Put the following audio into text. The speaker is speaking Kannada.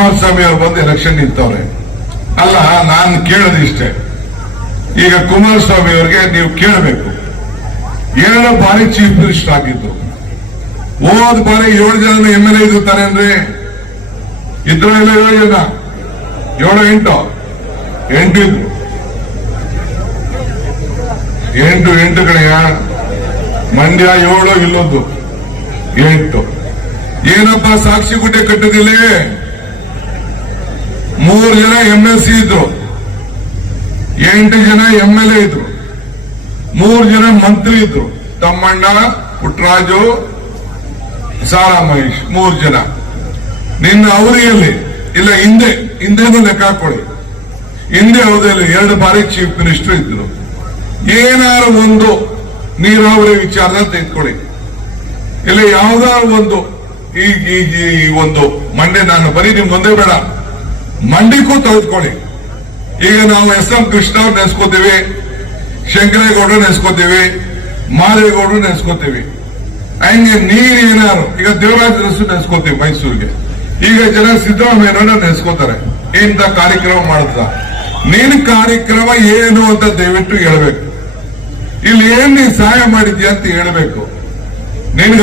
ಕುಮಾರಸ್ವಾಮಿ ಅವರು ಬಂದು ಎಲೆಕ್ಷನ್ ನಿಂತವ್ರೆ. ಅಲ್ಲ, ನಾನು ಕೇಳೋದಿಷ್ಟೇ, ಈಗ ಕುಮಾರಸ್ವಾಮಿ ಅವರಿಗೆ ನೀವು ಕೇಳಬೇಕು, 7 ಬಾರಿ ಚೀಫ್ ಮಿನಿಸ್ಟರ್ ಆಗಿದ್ದು, ಹೋದ ಬಾರಿ 7 ಜನ MLA ಇರ್ತಾರೆ ಅಂದ್ರೆ ಇದ್ರು ಇಲ್ಲ 7 ಜನ, 7 8 ಇದ್ರು, 8 ಕಡೆಯ ಮಂಡ್ಯ 7 ಇಲ್ಲೊಂದು 8. ಏನಪ್ಪ ಸಾಕ್ಷಿ ಗುಡ್ಡೆ ಕಟ್ಟದಿಲ್ಲ? 3 ಜನ MLC ಇದ್ರು, 8 ಜನ MLA ಇದ್ರು, 3 ಜನ ಮಂತ್ರಿ ಇದ್ರು, ತಮ್ಮಣ್ಣ, ಪುಟ್ಟರಾಜು, ಸಾರಾ ಮಹೇಶ್, 3 ಜನ. ನಿನ್ನ ಅವರಿಯಲ್ಲಿ ಇಲ್ಲ, ಹಿಂದೆನೂ ಲೆಕ್ಕ ಹಾಕೊಳ್ಳಿ, ಹಿಂದೆ ಅವಧಿಯಲ್ಲಿ 2 ಬಾರಿ ಚೀಫ್ ಮಿನಿಸ್ಟರ್ ಇದ್ರು. ಏನಾರು ಒಂದು ನೀರಾವರಿ ವಿಚಾರದಲ್ಲಿ ತೆಗೆದುಕೊಳ್ಳಿ, ಇಲ್ಲ ಯಾವ್ದಾದ್ರು ಒಂದು ಈ ಒಂದು ಮಂಡ್ಯ, ನಾನು ಬರೀ ನಿಮ್ಗೆ ಒಂದೇ ಬೇಡ, ಮಂಡಿಗೂ ತೆಗೆದುಕೊಳ್ಳಿ. ಈಗ ನಾವು SM ಕೃಷ್ಣ ಅವ್ರು ನೆನೆಸ್ಕೋತೀವಿ, ಶಂಕರೇಗೌಡರು ನೆನೆಸ್ಕೋತೀವಿ, ಮಾದೇಗೌಡರು ನೆನೆಸ್ಕೋತೀವಿ. ಹಂಗೆ ನೀರು ಏನಾರು ಈಗ ದೇವರಾಜ ಅರಸು ನೆನೆಸ್ಕೋತೀವಿ ಮೈಸೂರಿಗೆ. ಈಗ ಜನ ಸಿದ್ದರಾಮಯ್ಯನವ್ರನ್ನ ನೆನೆಸ್ಕೋತಾರೆ. ಇಂಥ ಕಾರ್ಯಕ್ರಮ ಮಾಡುತ್ತ, ನಿನ್ ಕಾರ್ಯಕ್ರಮ ಏನು ಅಂತ ದಯವಿಟ್ಟು ಹೇಳ್ಬೇಕು. ಇಲ್ಲಿ ಏನ್ ನೀನ್ ಸಹಾಯ ಮಾಡಿದ್ಯಾ ಅಂತ ಹೇಳ್ಬೇಕು. ನಿನ್ಗೆ